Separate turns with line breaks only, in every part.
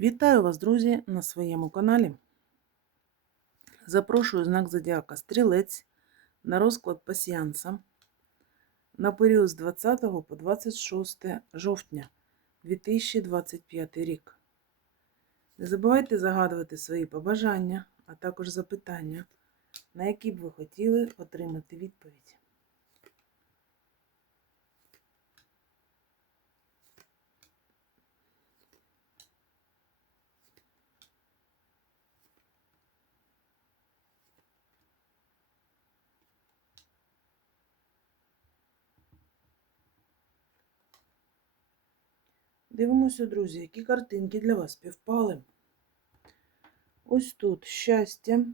Вітаю вас, друзі, на своєму каналі. Запрошую знак Зодіака Стрілець на розклад пасіянса на період з 20 по 26 жовтня 2025 рік. Не забувайте загадувати свої побажання, а також запитання, на які б ви хотіли отримати відповідь. Дивимося, друзі, які картинки для вас співпали. Ось тут щастя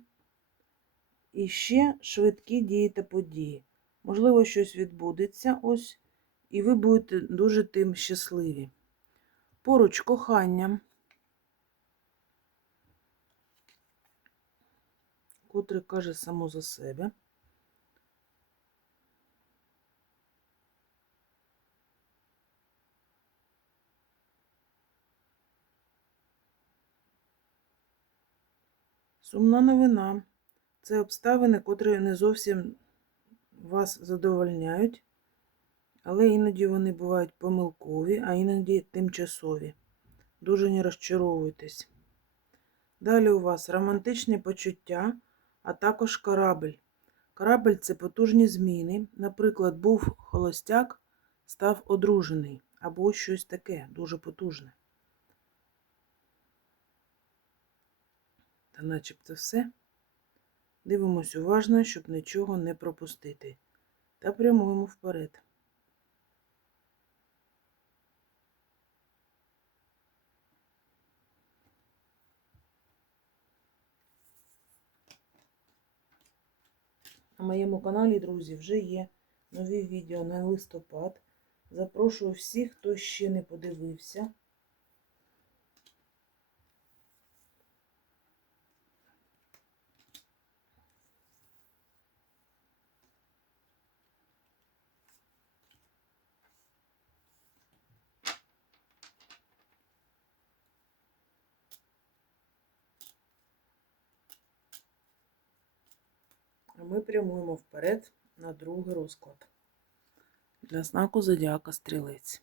і ще швидкі дії та події. Можливо, щось відбудеться ось, і ви будете дуже тим щасливі. Поруч кохання, котре каже само за себе. Сумна новина. Це обставини, котрі не зовсім вас задовольняють, але іноді вони бувають помилкові, а іноді тимчасові. Дуже не розчаровуйтесь. Далі у вас романтичні почуття, а також корабль. Корабль це потужні зміни. Наприклад, був холостяк, став одружений, або щось таке дуже потужне. Та начебто все. Дивимось уважно, щоб нічого не пропустити. Та прямуємо вперед. На моєму каналі, друзі, вже є нові відео на листопад. Запрошую всіх, хто ще не подивився. Ми прямуємо вперед на другий розклад. Для знаку Зодіака Стрілець.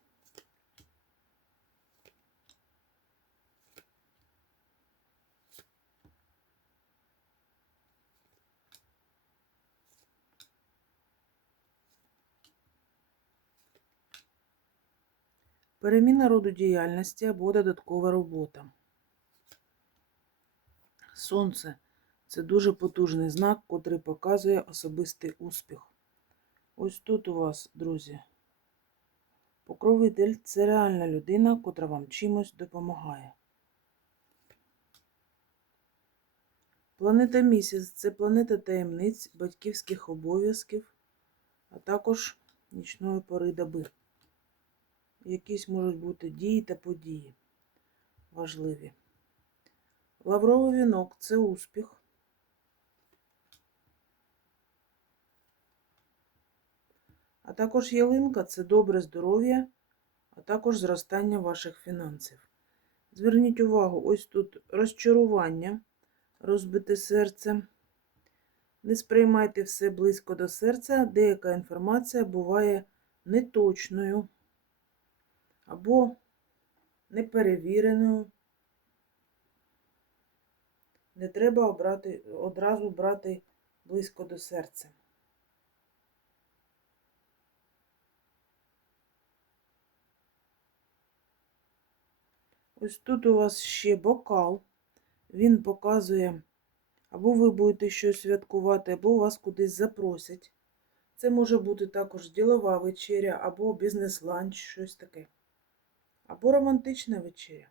Переміна роду діяльності або додаткова робота. Сонце це дуже потужний знак, котрий показує особистий успіх. Ось тут у вас, друзі, покровитель це реальна людина, котра вам чимось допомагає. Планета місяць це планета таємниць, батьківських обов'язків, а також нічної пори доби. Якісь можуть бути дії та події важливі. Лавровий вінок це успіх. А також ялинка це добре здоров'я, а також зростання ваших фінансів. Зверніть увагу, ось тут розчарування, розбите серце. Не сприймайте все близько до серця, деяка інформація буває неточною або неперевіреною. Не треба обрати, одразу брати близько до серця. Ось тут у вас ще бокал. Він показує, або ви будете щось святкувати, або вас кудись запросять. Це може бути також ділова вечеря, або бізнес-ланч, щось таке. Або романтична вечеря.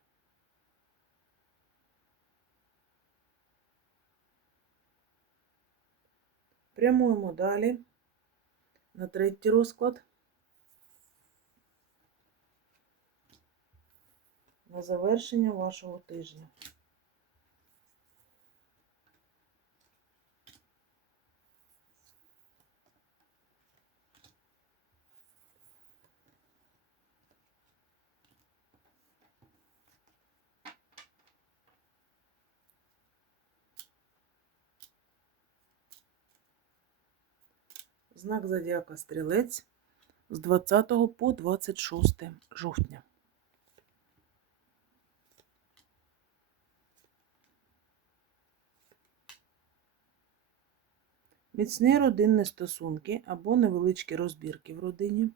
Прямуємо далі на третій розклад. на завершення вашого тижня. Знак зодіака стрілець з 20 по 26 жовтня. Міцні родинні стосунки або невеличкі розбірки в родині.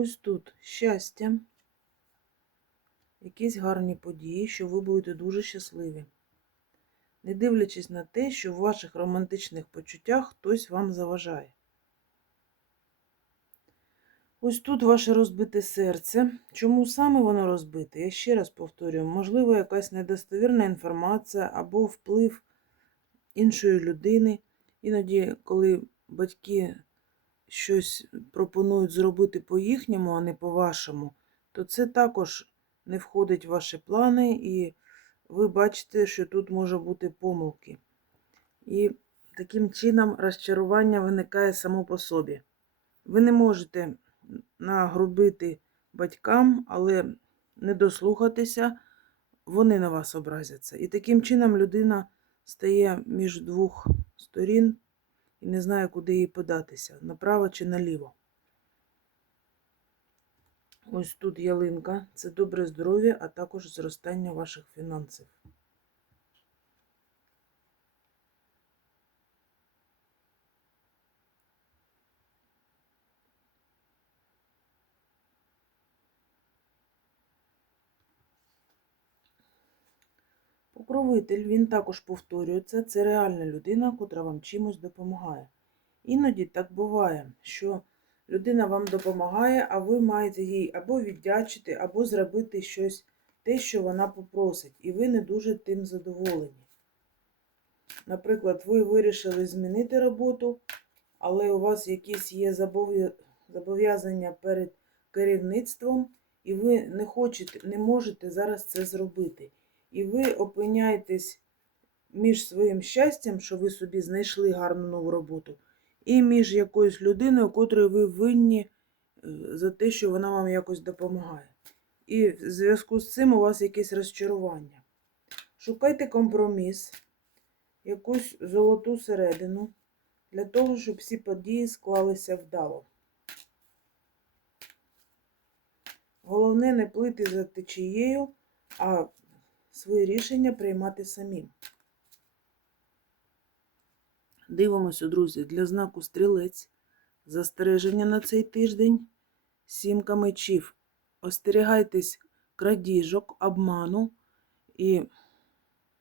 Ось тут щастя, якісь гарні події, що ви будете дуже щасливі. Не дивлячись на те, що в ваших романтичних почуттях хтось вам заважає. Ось тут ваше розбите серце. Чому саме воно розбите? Я ще раз повторюю, можливо, якась недостовірна інформація або вплив іншої людини. Іноді, коли батьки щось пропонують зробити по-їхньому, а не по-вашому, то це також не входить в ваші плани, і ви бачите, що тут може бути помилки. І таким чином розчарування виникає само по собі. Ви не можете нагрубити батькам, але не дослухатися, вони на вас образяться. І таким чином людина стає між двох сторін і не знаю, куди їй податися, направо чи наліво. Ось тут ялинка це добре здоров'я, а також зростання ваших фінансів. Покровитель, він також повторюється, це реальна людина, котра вам чимось допомагає. Іноді так буває, що людина вам допомагає, а ви маєте їй або віддячити, або зробити щось, те, що вона попросить, і ви не дуже тим задоволені. Наприклад, ви вирішили змінити роботу, але у вас якісь є зобов'язання перед керівництвом, і ви не хочете, не можете зараз це зробити. І ви опиняєтесь між своїм щастям, що ви собі знайшли гарну нову роботу, і між якоюсь людиною, котрою ви винні е, за те, що вона вам якось допомагає. І в зв'язку з цим у вас якесь розчарування. Шукайте компроміс, якусь золоту середину, для того, щоб всі події склалися вдало. Головне не плити за течією, а свої рішення приймати самі. Дивимося, друзі, для знаку стрілець. Застереження на цей тиждень. Сімка мечів. Остерігайтесь крадіжок, обману і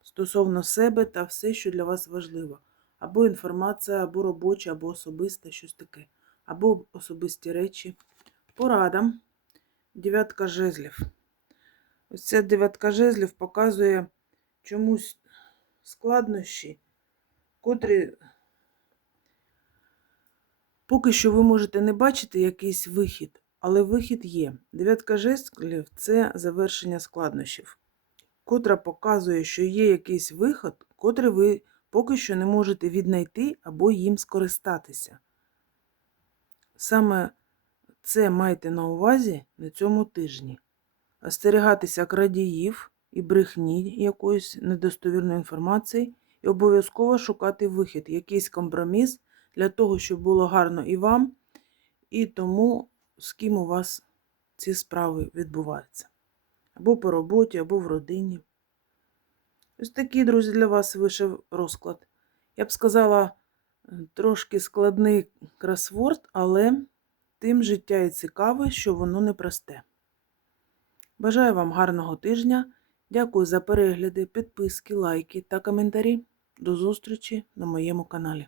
стосовно себе та все, що для вас важливо. Або інформація, або робоча, або особиста, щось таке, або особисті речі. Порада. Дев'ятка жезлів. Ось ця дев'ятка жезлів показує чомусь складнощі, котрі поки що ви можете не бачити якийсь вихід, але вихід є. Дев'ятка жезлів це завершення складнощів, котра показує, що є якийсь виход, котрий ви поки що не можете віднайти або їм скористатися. Саме це майте на увазі на цьому тижні остерігатися крадіїв і брехні якоїсь недостовірної інформації, і обов'язково шукати вихід, якийсь компроміс для того, щоб було гарно і вам, і тому, з ким у вас ці справи відбуваються. Або по роботі, або в родині. Ось такий, друзі, для вас вийшов розклад. Я б сказала, трошки складний кросворд, але тим життя і цікаве, що воно непросте. Бажаю вам гарного тижня. Дякую за перегляди, підписки, лайки та коментарі. До зустрічі на моєму каналі.